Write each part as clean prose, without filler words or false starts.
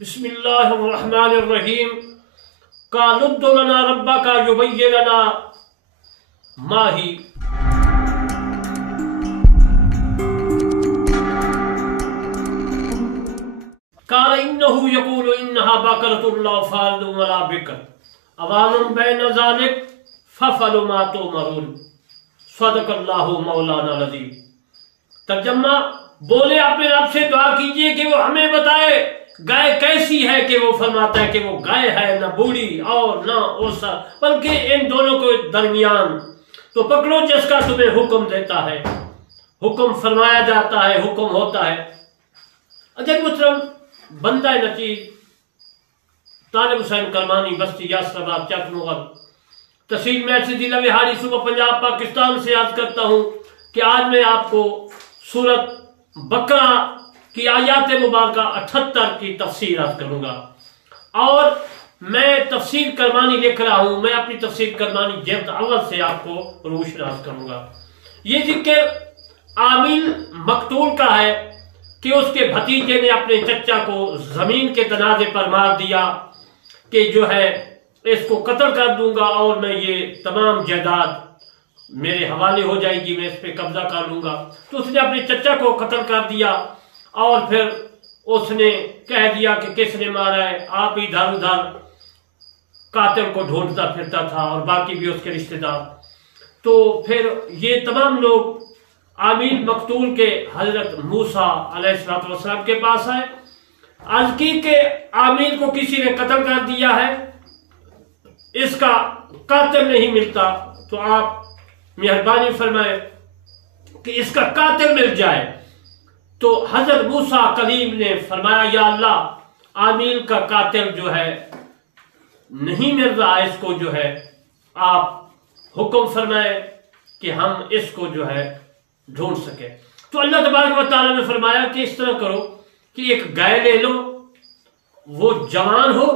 बिस्मिल्लाह अर्रहमान अर्रहीम। क़ाल उद्दु लना रब्बका युबय्यिन लना मा ही। क़ाल इन्नहु यक़ूलु इन्नहा बक़रतुन ला फ़ारिदुन वला बिकर अवानुन बैन ज़ालिक फ़अफ़अलू मा तुमरून। सदक़ल्लाहु मौलाना अज़ीम। तर्जुमा, बोले अपने रब से दुआ कीजिए कि वो हमें बताए गाय कैसी है, कि वो फरमाता है कि वो गाय है न बूढ़ी और न ओसा, बल्कि इन दोनों के दरमियान। तो पकड़ो जिसका तुम्हें हुक्म देता है, हुक्म फरमाया जाता है, हुक्म होता है। अजय मुहतरम बंदा नचीज तालिब हुसैन करमानी, बस्ती यासराबाद, चक मुगल, तहसील महसी, जिला बिहारी, सूबा पंजाब, पाकिस्तान से याद करता हूँ कि आज मैं आपको सूरत बकरा की आयात मुबारका 78 की तफसीर अर्ज करूंगा। और मैं तफसीर करमानी लिख रहा हूं, मैं अपनी तफसीर करमानी जिल्द अव्वल से आपको रोशन अर्ज करूंगा। ये जिक्र आमिल मकतूल का है कि उसके भतीजे ने अपने चचा को जमीन के तनाजे पर मार दिया कि जो है इसको कत्ल कर दूंगा और मैं ये तमाम जायदाद मेरे हवाले हो जाएगी, मैं इस पे कब्जा कर लूंगा। तो उसने अपने चचा को कत्ल कर दिया और फिर उसने कह दिया कि किसने मारा है। आप इधर उधर कातिल को ढूंढता फिरता था और बाकी भी उसके रिश्तेदार। तो फिर ये तमाम लोग आमिल मकतूल के हजरत मूसा अलैहिस्सलाम के पास आए। अर्ज की के आमिल को किसी ने कत्ल कर दिया है, इसका कातिल नहीं मिलता, तो आप मेहरबानी फरमाए कि इसका कातिल मिल जाए। तो हजरत मूसा कलीम ने फरमाया, या अल्लाह, आमिल का कातिल जो है नहीं मिल रहा, इसको जो है आप हुक्म फरमाए कि हम इसको जो है ढूंढ सके। तो अल्लाह तबारक व तआला ने फरमाया कि इस तरह करो कि एक गाय ले लो, वो जवान हो,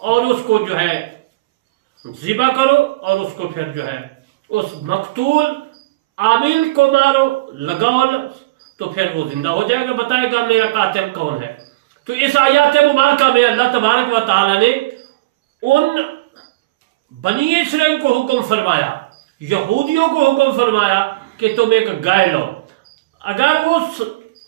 और उसको जो है ज़िबा करो और उसको फिर जो है उस मकतूल आमिल को मारो, लगाओ, तो फिर वो जिंदा हो जाएगा, बताएगा मेरा कातिल कौन है। तो इस आयत मुबारका में अल्लाह तबारक व तआला ने उन बनी इस्राइल को हुक्म फरमाया, यहूदियों को हुक्म फरमाया कि तुम एक गाय लो। अगर वो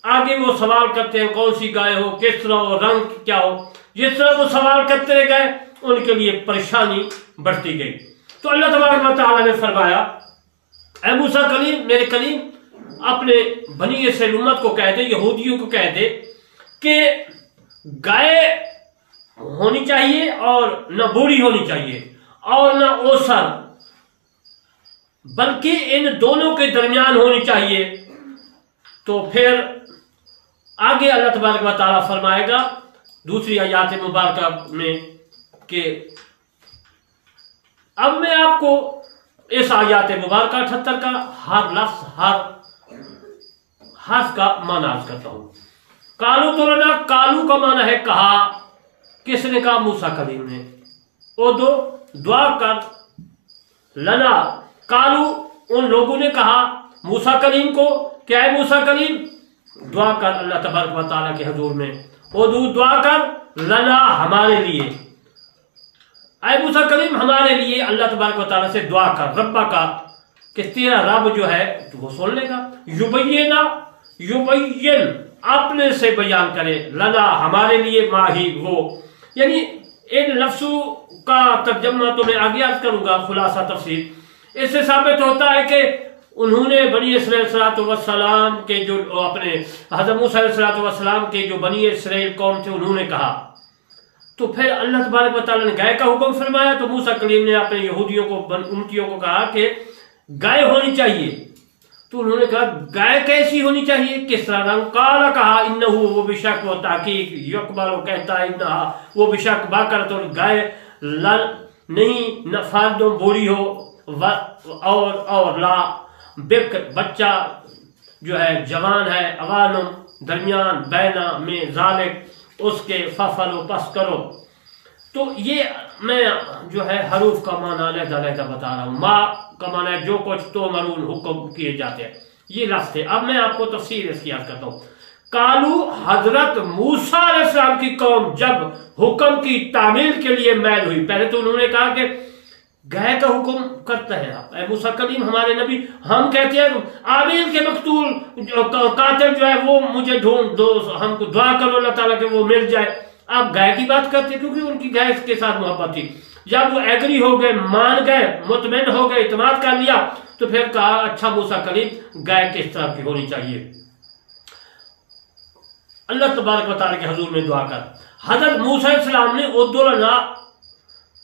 आगे वो सवाल करते हैं कौन सी गाय हो, किस तरह हो, रंग क्या हो, जिस तरह वो सवाल करते रह गए उनके लिए परेशानी बढ़ती गई। तो अल्लाह तबारक व तआला ने फरमाया, ऐ मूसा कलीम, मेरे कलीम, अपने बनी इस्राइल उम्मत को कह दे, यहूदियों को कह दे कि गाय होनी चाहिए और न बूढ़ी होनी चाहिए और न ओसर, बल्कि इन दोनों के दरमियान होनी चाहिए। तो फिर आगे अल्लाह तबारक व तआला फरमाएगा दूसरी आयत मुबारका में कि अब मैं आपको इस आयत मुबारका 78 का हर लफ्ज, हर हर्फ का माना अर्ज करता हूं। कालू तो लना, कालू का माना है कहा। किसने कहा? मूसा कलीम ने। ओ दो दुआ कर, लना, कालू उन लोगों ने कहा मूसा कलीम को, क्या है मूसा कलीम, दुआ कर अल्लाह तबारक व तआला के हुजूर में, ओ दुआ कर, लना, हमारे लिए, ऐ मूसा कलीम हमारे लिए अल्लाह तबारक व तआला से दुआ कर, रब्बा का, कि तेरा रब जो है तो वो सुन लेगा। युबय्यिना, युबय्यिन अपने से बयान करे, लना हमारे लिए, माही वो, यानी इन लफ्जों का तर्जुमा तो मैं आगे अर्ज करूंगा, खुलासा तफसीर। इससे साबित होता है कि उन्होंने बनी इस्राइल वस्सलाम के जो अपने हज़रत मूसा वस्सलाम के जो बनी इस्राइल कौम थे उन्होंने कहा। तो फिर अल्लाह तबारक व तआला ने गाय का हुक्म फरमाया। तो मूसा कलीम ने अपने यहूदियों को, उम्मतियों को कहा कि गाय होनी चाहिए। तो उन्होंने कहा गाय कैसी होनी चाहिए, किस तरह रंग? काला, कहा, इन्नहु, वो बेशक, वो ताकीक, यकबाल कहता है, इन्नहा, वो बेशक, बाकर, तो गाय नहीं, न फारदो बूढ़ी हो, और ला बिक, बच्चा जो है जवान है, अवानुम दरमियान, बैना में जालिक, उसके फफलो पस करो। तो ये मैं जो है हरूफ का माना अलग-अलग बता रहा हूँ। माँ का माना है जो कुछ तो मरून हुक्म किए जाते हैं, ये लफ्ज़ थे। अब मैं आपको तफसीर इसकी याद करता हूँ। कालू हजरत मूसा अलैहिस्सलाम की कौम जब हुक्म की तामील के लिए मैल हुई, पहले तो उन्होंने कहा कि गाय का हुक्म करते हैं आप, ऐ मूसा कलीम हमारे नबी, हम कहते हैं आमील के मकतूल कातिल जो है वो मुझे ढूंढ दो, हमको दुआ करो अल्लाह ताला के वो मिल जाए। आप गाय की बात करते क्योंकि उनकी गाय के साथ मोहब्बत थी। जब वो एग्री हो गए, मान गए, मुतमईन हो गए, इत्मीनान कर लिया, तो फिर कहा अच्छा मूसा कलीम गाय किस तरह की होनी चाहिए। अल्लाह तबारक व तआला के हुजूर में दुआ कर। हजरत मूसा अलैहिस्सलाम ने उद्दुलना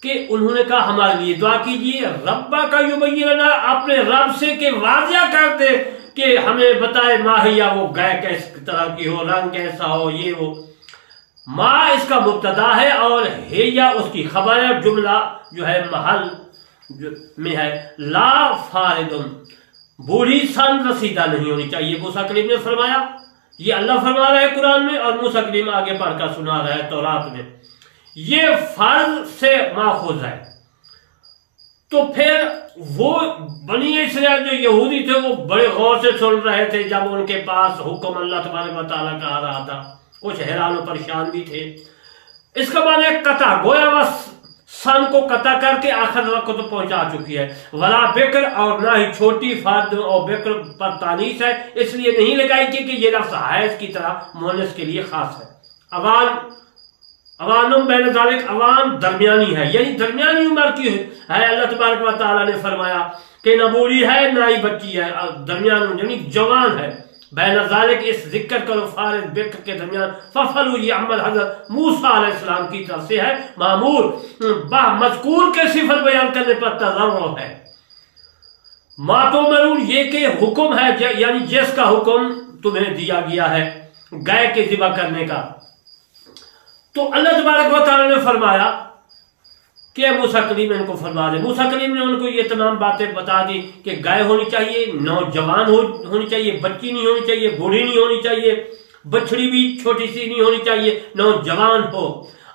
कि उन्होंने कहा हमारे लिए दुआ कीजिए, रब्बा का युबय्यिन लना, अपने रब से के वाज़िया कर दे कि हमें बताए माहिया वो गाय किस तरह की हो, रंग कैसा हो, ये हो। माँ इसका मुब्तदा है और हेया उसकी खबर है। जुमला जो है महल में है। ला फारिदुन, बूढ़ी सन रसीदा नहीं होनी चाहिए। मूसा कलीम ने फरमाया, ये अल्लाह फरमा रहा है कुरान में और मूसा कलीम आगे पढ़कर सुना रहा है तौरात में, ये फर्ज से माखूज है। तो फिर वो बनी इस्राइल जो यहूदी थे वो बड़े गौर से सुन रहे थे जब उनके पास हुक्म अल्लाह तबारक व तआला का आ रहा था। कुछ हैरान और परेशान भी थे। इसका माने कता, गोया बस सन को कता करके आखिर वक्त तो पहुंचा चुकी है। वला बिक्र, और ना ही छोटी, फर्द और बिक्र पर तानीस है, इसलिए नहीं लगाई कि ये लफ्ज़ हैज़ की तरह मुअन्नस के लिए खास है। अवानुम बैन ज़ालिक, अवान दरमियानी है, यानी दरमियानी उम्र की है। अल्लाह तबारक व तआला ने फरमाया कि न बूढ़ी है ना ही बच्ची है, दरमियान यानी जवान है। बैन ज़ालिक इस जिक्र करो फारिद बिक्र के दरमियान। फफलू, ये अमल हजरत मूसा अलैहिस्सलाम की तरफ से है। मामूर बा मज़कूर के सिफत बयान करने पर तज़र्रुर है। मातुमरून, ये के हुक्म है, यानी जिसका हुक्म तुम्हें दिया गया है गाय के ज़िबा करने का। तो अल्लाह तबारक व तआला ने फरमाया कि मूसा कलीम इनको फरमा दे। मूसा कलीम ने उनको ये तमाम बातें बता दी कि गाय होनी चाहिए, नौजवान होनी चाहिए, बच्ची नहीं होनी चाहिए, बूढ़ी नहीं होनी चाहिए, बछड़ी भी छोटी सी नहीं होनी चाहिए, नौजवान हो।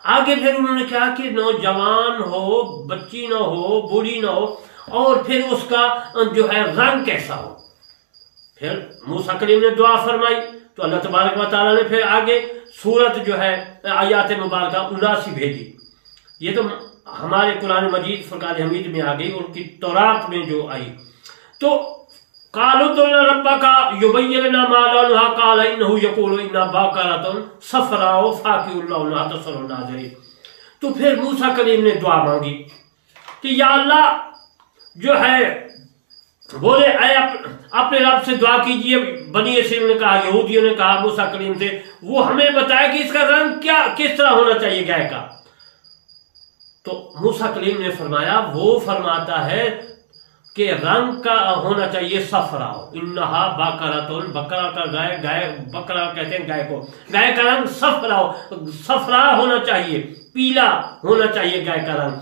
आगे फिर उन्होंने कहा कि नौजवान हो, बच्ची ना हो, बूढ़ी ना हो, और फिर उसका जो है रंग कैसा हो। फिर मूसा कलीम ने दुआ फरमाई तो अल्लाह तबारक व तआला ने फिर आगे सूरत जो है आयात मुबारका 79 भेजी। ये तो हमारे कुरान मजीद फुरकान हमीद में आ गई, उनकी तौरात में जो आई। तो कालू तो रब्बा का युबय्यिन लना मा लौनुहा काल इन्नहु यक़ूलु इन्ना बाक़रतुन सफ़राउ फ़ाक़िउन लौनुहा तसर्रुन नाज़िरीन। तो फिर मूसा कलीम ने दुआ मांगी कि या अल्लाह जो है बोले अपने रब से दुआ कीजिए। बनी इस्राइल ने कहा, यहूदियों ने कहा मूसा कलीम से, वो हमें बताया कि इसका रंग क्या किस तरह होना चाहिए गाय का। तो मूसा कलीम ने फरमाया, वो फरमाता है कि रंग का होना चाहिए सफराओ, इन्नहा बाकरातुन, बकरा का गाय, बकरा कहते हैं गाय को, गाय का रंग सफराओ, सफरा होना चाहिए, पीला होना चाहिए गाय का रंग।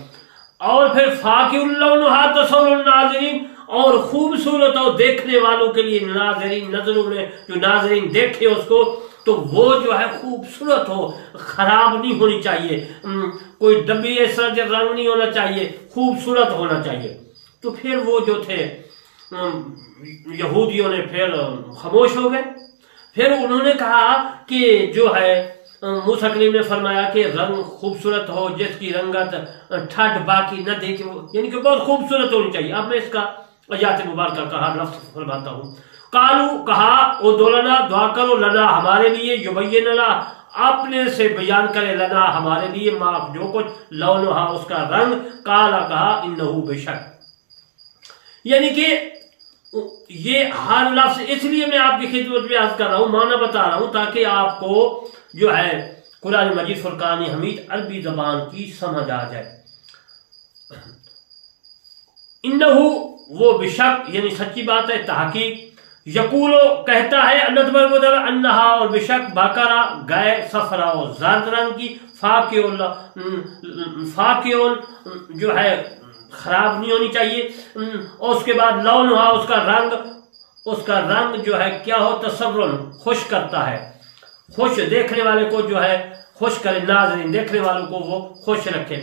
और फिर फाकिउन लौनुहा तसर्रुन नाज़िरीन, और खूबसूरत और देखने वालों के लिए, नाज़रीन नजरों में जो नाज़रीन देखे उसको तो वो जो है खूबसूरत हो, खराब नहीं होनी चाहिए, कोई डब्बी ऐसा रंग नहीं होना चाहिए, खूबसूरत होना चाहिए। तो फिर वो जो थे यहूदियों ने फिर खामोश हो गए। फिर उन्होंने कहा कि जो है मूसा कलीम ने फरमाया कि रंग खूबसूरत हो, जिसकी रंगत ठट बाकी न देखे, यानी कि बहुत खूबसूरत होनी चाहिए। अब मैं इसका आयत मुबारक का लफ्ज़ फरमाता हूँ। कालू कहा, ओ दोलना दुआ करो, लना हमारे लिए, युबय्यिन लना अपने से बयान करे, लना हमारे लिए, माफ जो कुछ, लौनुहा उसका रंग, काला कहा इन्नहु बेशक। यानी कि ये हर लफ्ज़ इसलिए मैं आपकी खिदमत में अर्ज कर रहा हूँ, माना बता रहा हूँ, ताकि आपको जो है कुरान मजीद फुरकान हमीद अरबी ज़बान की समझ आ जाए। इन्नहु वो बेशक यानी सच्ची बात है, तहकीक, यकूलो कहता है अल्लाह तबारक व तआला, अन्नहा और बेशक, बाकरा गाय, सफरा और जर्द रंग की, फाकिउन जो है खराब नहीं होनी चाहिए, और उसके बाद लौनुहा उसका रंग जो है क्या हो, तसर्रुन खुश करता है, खुश देखने वाले को जो है खुश करे, नाज़रीन देखने वालों को वो खुश रखे,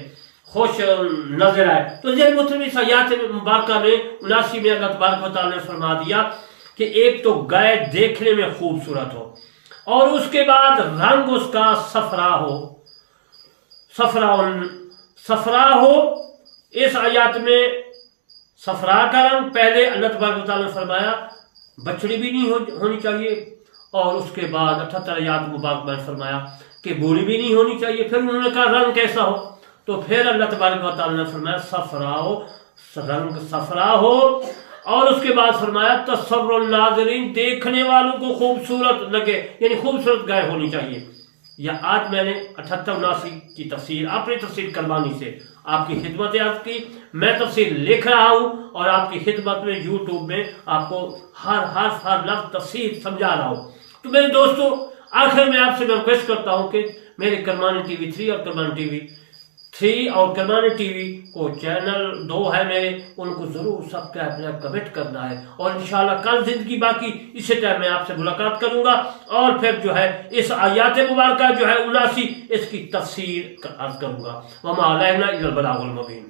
खुश नजर आए। तो ये मुतलबिस आयात मुबारका में 79 में अल्लाह तबारक व तआला ने फरमा दिया कि एक तो गाय देखने में खूबसूरत हो, اور اس کے بعد رنگ اس کا صفرا ہو، صفرا ہو۔ اس آیات میں صفرا کا رنگ پہلے اللہ تبارک و تعالیٰ نے فرمایا بچڑی بھی نہیں ہونی چاہیے، اور اس کے بعد 78 آیات مبارک میں فرمایا کہ بوڑھی بھی نہیں ہونی چاہیے۔ پھر انہوں نے کہا رنگ کیسا ہو، تو پھر اللہ تبارک و تعالیٰ نے فرمایا صفرا ہو، رنگ صفرا ہو، اور اس کے بعد فرمایا تسر الناظرین، دیکھنے والوں کو خوبصورت لگے، یعنی خوبصورت گائے ہونی چاہیے۔ یا آج میں نے 78 79 کی تفسیر اپنی تفسیر کربانی سے آپ کی خدمت عرض کی، میں تفسیر لکھ رہا ہوں اور آپ کی خدمت میں یوٹیوب میں آپ کو ہر حرف ہر لفظ تفسیر سمجھا رہا ہوں۔ تو میرے دوستو، آخر میں آپ سے میں ریکویسٹ کرتا ہوں کہ میرے کرمانی ٹی وی 3 اور کرمانی ٹی وی 3 اور کرمانی ٹی وی کو چینل 2 ہے میرے، ان کو ضرور سبسکرائب کمنٹ کرنا ہے، اور انشاءاللہ کل زندگی باقی اسی ٹائم میں آپ سے ملاقات کروں گا، اور پھر جو ہے اس آیات مبارکہ جو ہے 79 اس کی تفسیر عرض کروں گا۔ وما علینا الا البلاغ المبین۔